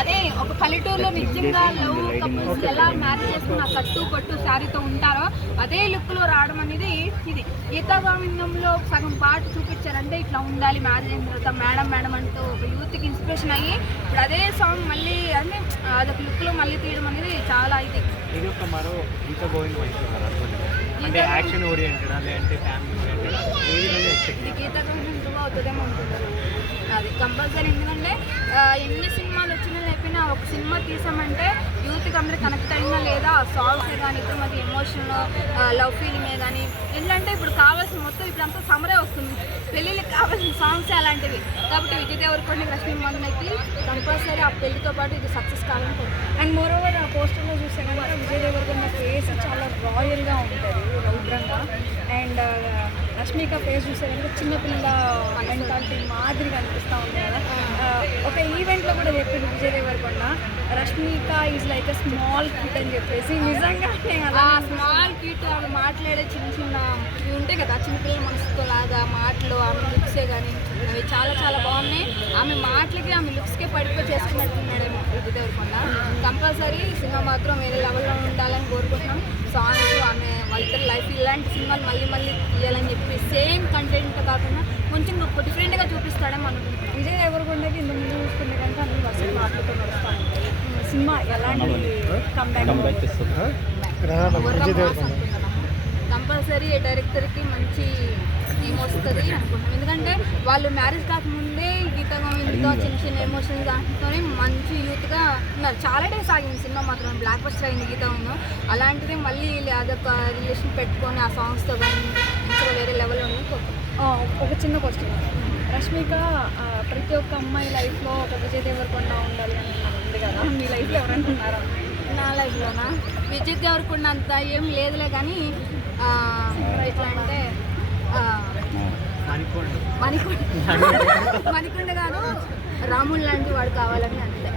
అదే ఒక పల్లెటూరులో నిజంగా లవ్ కపుల్స్ ఎలా మ్యారేజ్ చేసుకున్న కట్టు పట్టు శారీతో ఉంటారో అదే లుక్ లో రావడం అనేది ఇది. గీతా గోవిందంలో సగం పాట చూపించారంటే ఇట్లా ఉండాలి మ్యారేజ్ అయిన తర్వాత మేడం మేడం అంటూ ఒక యూత్ కి ఇన్స్పిరేషన్ అయ్యి ఇప్పుడు అదే సాంగ్ మళ్ళీ అంటే అదొక లుక్ లో మళ్ళీ తీయడం అనేది చాలా ఇది. ఇది ఒక మరో గీతా గోవిందం అంటే యాక్షన్ ఓరియంటెడ్ లేదంటే ఫ్యామిలీ ఓరియంటెడ్ ఏ విధంగా ఎక్స్పెక్ట్ గీతా గోవిందం అవుతుందేమో అనుకుంటారు. అది కంపల్సరీ. ఎందుకంటే ఎన్ని సినిమాలు వచ్చినా లేకపోయినా ఒక సినిమా తీసామంటే యూత్కి అందరూ కనెక్ట్ అయినా లేదా సాంగ్సే కానీ ఇప్పుడు మాది ఎమోషనల్ లవ్ ఫీలింగే కానీ ఎందుకంటే ఇప్పుడు కావాల్సిన మొత్తం ఇప్పుడు అంతా సమరే వస్తుంది, పెళ్ళిళ్ళకి కావాల్సిన సాంగ్సే అలాంటివి. కాబట్టి విజయ్ దేవరకొండ రష్మి మందకి కంపల్సరీ ఆ పెళ్లితో పాటు ఇది సక్సెస్ కావాలని. అండ్ మోరోవర్ ఆ పోస్టర్లో చూస్తే కనుక విజయ్ దేవరకొండ ఫేస్ చాలా రాయల్గా ఉంటుంది, రౌద్రంగా. అండ్ రష్మిక ఫేస్ చూస్తే కనుక చిన్నపిల్ల మెంటాలిటీ మాదిరిగా అనిపిస్తూ ఉంది కదా. ఒక ఈవెంట్లో కూడా చెప్పింది Vijay Deverakonda Rashmika is like a small kit అని చెప్పేసి. నిజంగానే కదా స్మాల్ కిట్ ఆమె మాట్లాడే చిన్న చిన్న ఇవి ఉంటాయి కదా చిన్నపిల్లల మనసుతో లాగా మాటలు ఆమె లుక్సే కానీ అవి చాలా చాలా బాగున్నాయి. ఆమె మాటలకి ఆమె లుక్స్కే పడిపోయి చేసుకున్నట్టున్నాడేమో విజయ్ దేవరకొండ. కంపల్సరీ సినిమా మాత్రం వేరే లెవెల్లో ఉండాలని కోరుకుంటున్నాం. సాంగ్స్ ఆమె వాళ్ళిద్దరు లైఫ్ ఇలాంటి సినిమాలు మళ్ళీ మళ్ళీ తీయాలని చెప్పి సేమ్ కంటెంట్ కాకుండా కొంచెం డిఫరెంట్గా చూపిస్తాడని అనుకుంటున్నాం. విజయ్ దేవరకొండకి ఇంత ముందు చూసుకుంటే కనుక అన్ని వర్షాలు మాటలతో నడుస్తాను. సినిమా ఎలాంటి కంబ్యాక్ చేస్తున్నాం కంపల్సరీ డైరెక్టర్కి మంచి థీమ్ వస్తుంది అనుకుంటున్నాం. ఎందుకంటే వాళ్ళు మ్యారేజ్ కాకముందే గీతా గోవింద్తో చిన్న చిన్న ఎమోషన్స్ దాంట్లోనే మంచి యూత్గా ఉన్నారు. చాలా డేస్ ఆగింది సినిమా మాత్రం బ్లాక్ బస్టర్ అయింది గీతా గోవిందం. అలాంటిది మళ్ళీ అదొక రిలేషన్ పెట్టుకొని ఆ సాంగ్స్తో కానీ ఇంకా వేరే లెవెల్లో ఒక చిన్న క్వశ్చన్. రష్మిక ప్రతి ఒక్క అమ్మాయి లైఫ్లో ఒక విజయ్ దేవరకొండ ఉండాలి అని ఉంది కదా, మీ లైఫ్లో ఎవరైనా ఉన్నారా? నా లైఫ్లోనా విజయ్ దేవరకొండ అంత ఏం లేదులే కానీ ఎట్లా అంటే మణికొండ గారు రాముడు లాంటి వాడు కావాలని అంతే.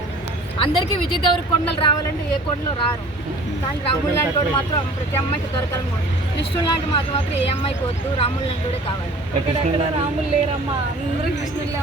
అందరికీ విజయ్ దేవరకొండలు రావాలంటే ఏ కొండలో రారు, కానీ రాముడు లాంటి వాడు మాత్రం ప్రతి అమ్మాయికి దొరకాలని కూడా. కృష్ణుడు లాంటి మాత్రం ఏ అమ్మాయికి వద్దు, రాముడు లాంటి వాడే కావాలి. రాములు లేరమ్మా, అందరూ కృష్ణులే.